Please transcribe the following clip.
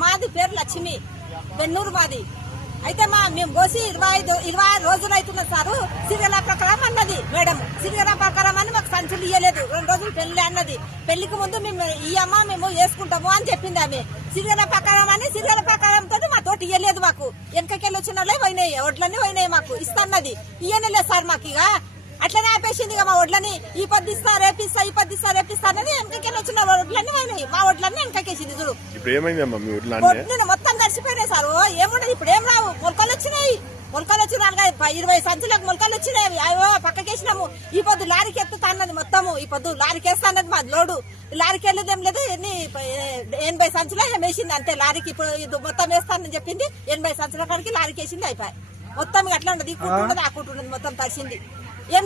మాది పేరు లక్ష్మి, బెన్నూరు మాది. అయితే మేము కోసి 26 రోజులు అవుతున్నది సారు. సీరియల్ ప్రకారం అన్నది మేడం, సీరియల్ ప్రకారం అని మాకు సంచులు ఇయ్యలేదు. 2 రోజులు పెళ్లి అన్నది. పెళ్లికి ముందు మేము ఇయ్యమ్మా మేము వేసుకుంటాము అని చెప్పింది ఆమె. సీరియల్ ప్రకారం అని సీరియల్ ప్రకారంతో మా తోటి ఇయ్యలేదు. మాకు వెనకకెళ్ళి వచ్చిన వాళ్ళే పోయినాయి, ఒడ్లన్నీ పోయినాయి. మాకు ఇస్తాన్నది ఇయ్యనలేదు సార్. మాకు ఇక అట్లనే ఆపేసింది. ఇక మా ఒడ్లని ఈ పొద్దుస్తా రేపిస్తా, ఈ పొద్దుస్తా రేపిస్తా అనేది వెనకకెళ్ళి వచ్చిన ఒడ్లన్నీ పోయినాయి. మా ఒడ్లన్నీ వెనకకేసింది. చూడు ఒడ్లు మొత్తం తడిసిపోయినాయి సార్. ఏముండదు ఇప్పుడు, ఏం రావు. మొలకలు వచ్చినాయి, మొలకలు వచ్చి 20 సంచులకు మొలకలు వచ్చినాయి. అయ్యో పక్కకేసినాము. ఈ పొద్దు లారీకి ఎత్తుతా అన్నది మొత్తము. ఈ పొద్దు లారీకి వేస్తా అన్నది మాది లోడు. లారీకి వెళ్ళేదేం లేదు. 80 సంచులు వేసింది అంతే. లారీకి ఇప్పుడు మొత్తం వేస్తానని చెప్పింది. 80 సంచుల కాడికి లారీకి వేసింది. అయిపోయి మొత్తం అట్లా ఉండదు. ఈ కుట్టు ఉండదు, ఆ కుట్టు ఉండదు, మొత్తం తడిసింది.